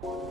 Well,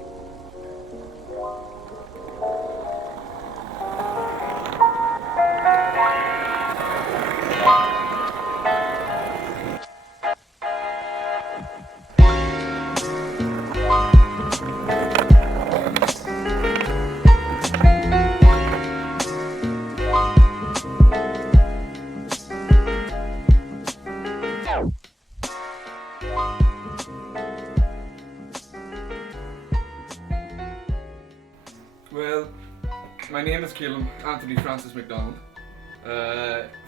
my name is Caleb Anthony Francis McDonald,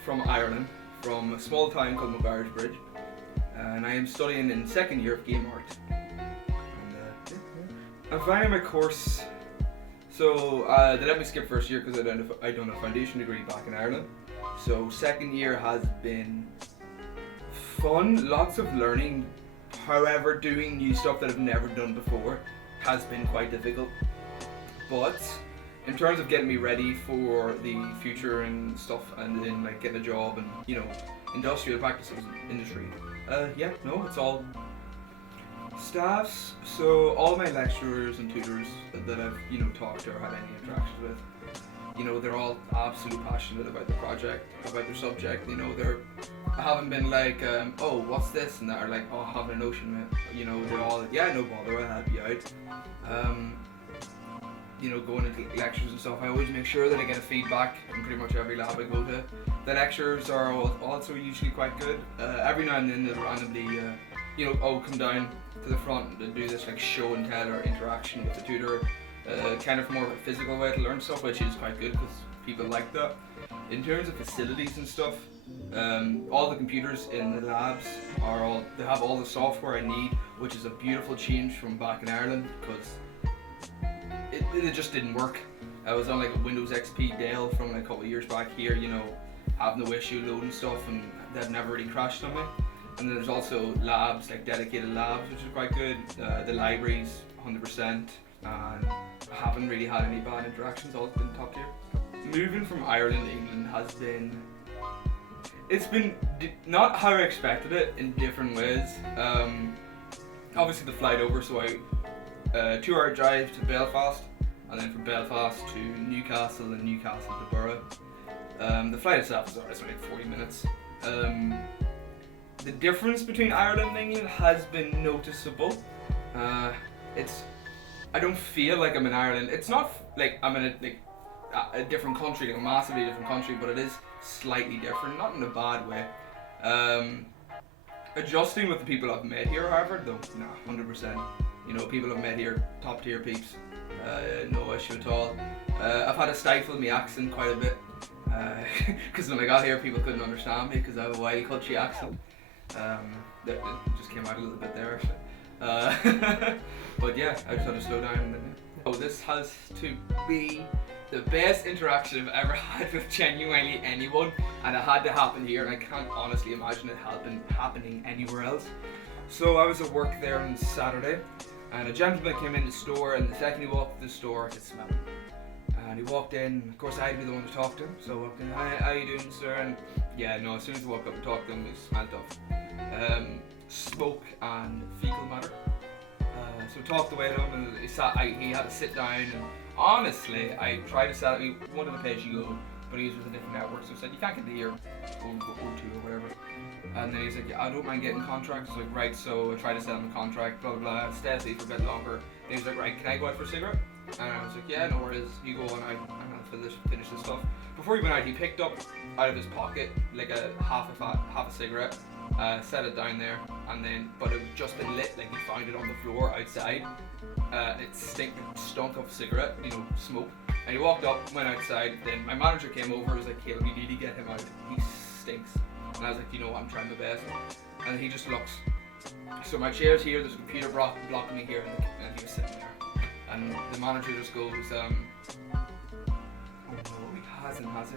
from Ireland, from a small town called McGuire's Bridge, and I am studying in second year of game art. And I'm finding my course, so they let me skip first year because I done a foundation degree back in Ireland. So second year has been fun, lots of learning. However, doing new stuff that I've never done before has been quite difficult. But in terms of getting me ready for the future and stuff, and then like getting a job and industrial practices industry, it's all staffs. So all my lecturers and tutors that I've talked to or had any interactions with, they're all absolutely passionate about the project, about their subject. I haven't been like, oh, what's this and that, or like, oh, having a notion, man. They're all, yeah, no bother, I'll help you out. Going into lectures and stuff, I always make sure that I get a feedback in pretty much every lab I go to. The lectures are also usually quite good. Every now and then they'll randomly, come down to the front and do this like show and tell or interaction with the tutor, kind of more of a physical way to learn stuff, which is quite good because people like that. In terms of facilities and stuff, all the computers in the labs they have all the software I need, which is a beautiful change from back in Ireland because it just didn't work. I was on like a Windows XP Dell from like a couple of years back here, having no issue loading stuff, and that never really crashed on me. And then there's also labs, like dedicated labs, which is quite good. The libraries, 100%, and I haven't really had any bad interactions, all been top tier. Moving from Ireland to England it's been not how I expected it in different ways. Obviously the flight over, so I 2-hour drive to Belfast, and then from Belfast to Newcastle, and Newcastle to Borough. The flight itself is alright, it's only 40 minutes. The difference between Ireland and England has been noticeable. I don't feel like I'm in Ireland. It's not like I'm in a different country, like a massively different country, but it is slightly different, not in a bad way. Adjusting with the people I've met here, however, though, 100%. People I've met here, top tier peeps, no issue at all. I've had to stifle my accent quite a bit, because when I got here people couldn't understand me because I have a wily country accent. That just came out a little bit there actually. But yeah, I just had to slow down and then. Oh, this has to be the best interaction I've ever had with genuinely anyone, and it had to happen here, and I can't honestly imagine it happening anywhere else. So I was at work there on Saturday, and a gentleman came in the store, and the second he walked in the store, I could smell him. And he walked in, of course I had to be the one to talk to him, so I walked in, hi, how you doing, sir? And yeah, no, as soon as I walked up and talked to him, he smelled of smoke and fecal matter. So talked away to him, and he had to sit down, and honestly, I tried to sell him, he wanted to pay as you go, but he was with a different network, so I said, you can't get the year, O2 or whatever. And then he's like, yeah, I don't mind getting contracts. I was like, right, so I tried to sell him a contract, blah blah blah, stay for a bit longer. And he was like, right, can I go out for a cigarette? And I was like, yeah, no worries, you go on out, and I'll finish this stuff. Before he went out, he picked up out of his pocket like a half a cigarette, set it down there, and then, but it had just been lit, like he found it on the floor outside. It stunk of cigarette, smoke. And he walked up, went outside, then my manager came over, was like, Caleb, you need to get him out, he stinks. And I was like, I'm trying my best. And he just looks. So my chair's here, there's a computer blocking me here, and he was sitting there. And the manager just goes, oh no, he hasn't, has he?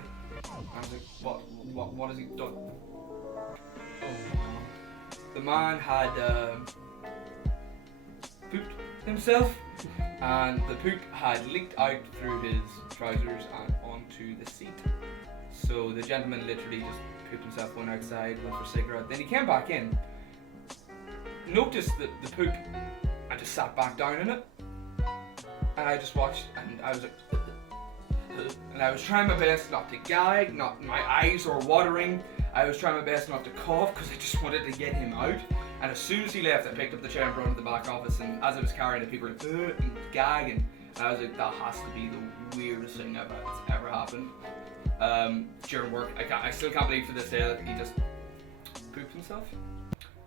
And I was like, what has he done? Oh no. The man had pooped himself, and the poop had leaked out through his trousers and onto the seat. So the gentleman literally just pooped himself, went outside, went for a cigarette. Then he came back in, noticed the poop, and just sat back down in it. and I just watched, and I was like, and I was trying my best not to gag, not my eyes were watering. I was trying my best not to cough because I just wanted to get him out. And as soon as he left, I picked up the chair and brought him to the back office. And as I was carrying it, people were like, and gagging. And I was like, that has to be the weirdest thing that's ever happened. During work, I still can't believe to this day that he just pooped himself.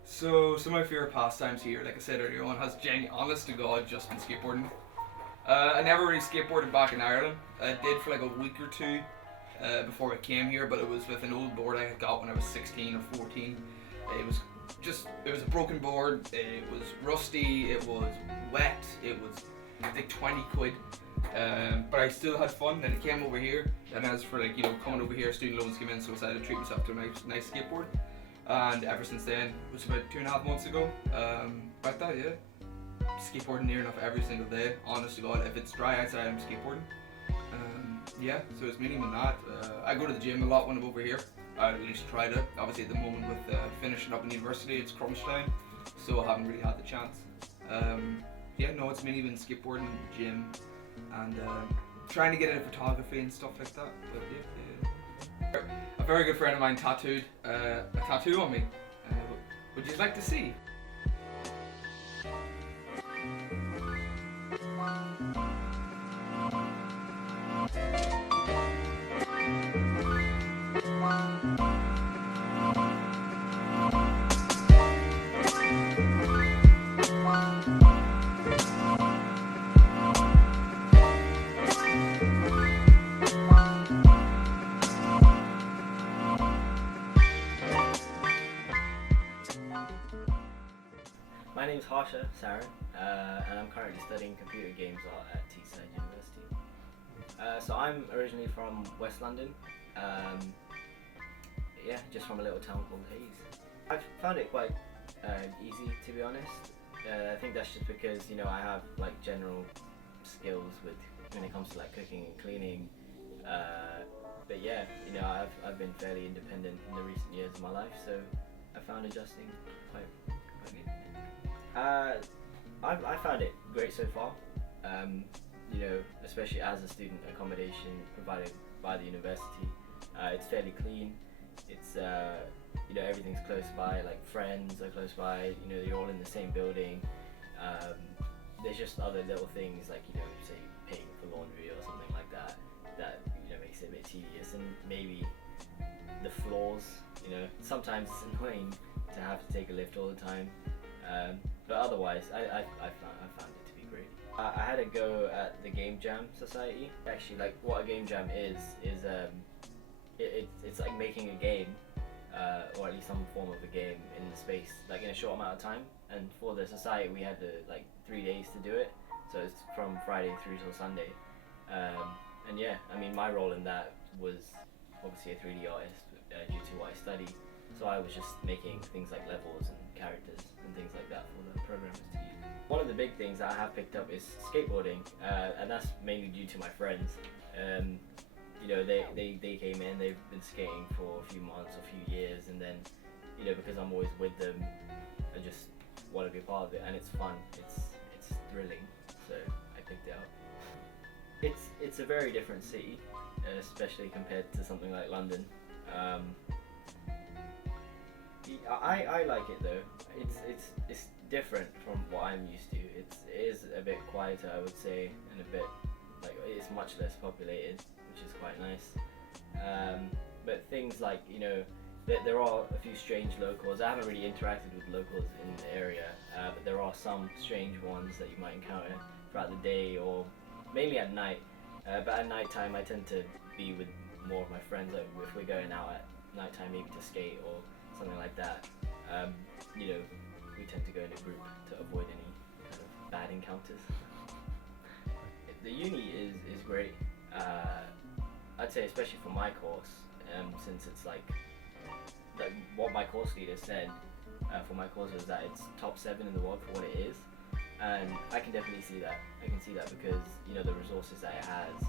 So some of my favorite pastimes here, like I said earlier on, has honest to God just been skateboarding. I never really skateboarded back in Ireland. I did for like a week or two before I came here, but it was with an old board I had got when I was 16 or 14. It was a broken board, it was rusty, it was wet, it was like 20 quid. But I still had fun, and it came over here, and as for like, coming over here, student loans came in, so I decided to treat myself to a nice skateboard. And ever since then, it was about 2.5 months ago, about that, yeah. Skateboarding near enough every single day, honest to God. If it's dry outside, I'm skateboarding. Yeah, so it's mainly been that. I go to the gym a lot when I'm over here. I at least try to. Obviously at the moment with finishing up in university, it's crunch time, so I haven't really had the chance. Yeah, no, it's mainly been skateboarding, gym, and trying to get into photography and stuff like that. But yeah. A very good friend of mine tattooed a tattoo on me. Would you like to see? My name's Harsha Saran, and I'm currently studying computer games at Teesside University. So I'm originally from West London, yeah, just from a little town called Hayes. I've found it quite easy, to be honest. I think that's just because, I have like general skills when it comes to like cooking and cleaning. But yeah, I've been fairly independent in the recent years of my life, so I found adjusting quite good. I found it great so far. Especially as a student accommodation provided by the university. It's fairly clean. It's everything's close by. Like friends are close by. You're all in the same building. There's just other little things like say paying for laundry or something like that makes it a bit tedious, and maybe the floors. Sometimes it's annoying to have to take a lift all the time. But otherwise, I found it to be great. I had a go at the Game Jam Society. Actually, like what a game jam is it's like making a game, or at least some form of a game in the space, like in a short amount of time. And for the society, we had 3 days to do it. So it's from Friday through till Sunday. And yeah, I mean, my role in that was obviously a 3D artist due to what I study. So I was just making things like levels and characters and things like that for the programmers to use. One of the big things that I have picked up is skateboarding, and that's mainly due to my friends. They came in, they've been skating for a few months, a few years, and then, because I'm always with them, I just want to be a part of it, and it's fun, it's thrilling, so I picked it up. It's a very different city, especially compared to something like London. I like it though. It's different from what I'm used to. It is a bit quieter, I would say, and a bit like it's much less populated, which is quite nice. But things like there are a few strange locals. I haven't really interacted with locals in the area, but there are some strange ones that you might encounter throughout the day or mainly at night. But at night time, I tend to be with more of my friends. Like if we're going out at night time, maybe to skate or something like that, we tend to go in a group to avoid any kind of bad encounters. The uni is great. I'd say especially for my course, since it's like what my course leader said for my course was that it's top 7 in the world for what it is, and I can definitely see that. I can see that because the resources that it has,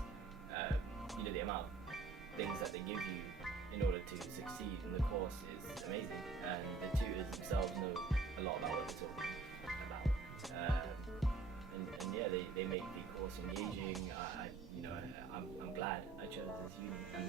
the amount of things that they give you in order to succeed in the course is amazing, and the tutors themselves know a lot about what they're talking about. And yeah, they make the course engaging. I'm glad I chose this uni, and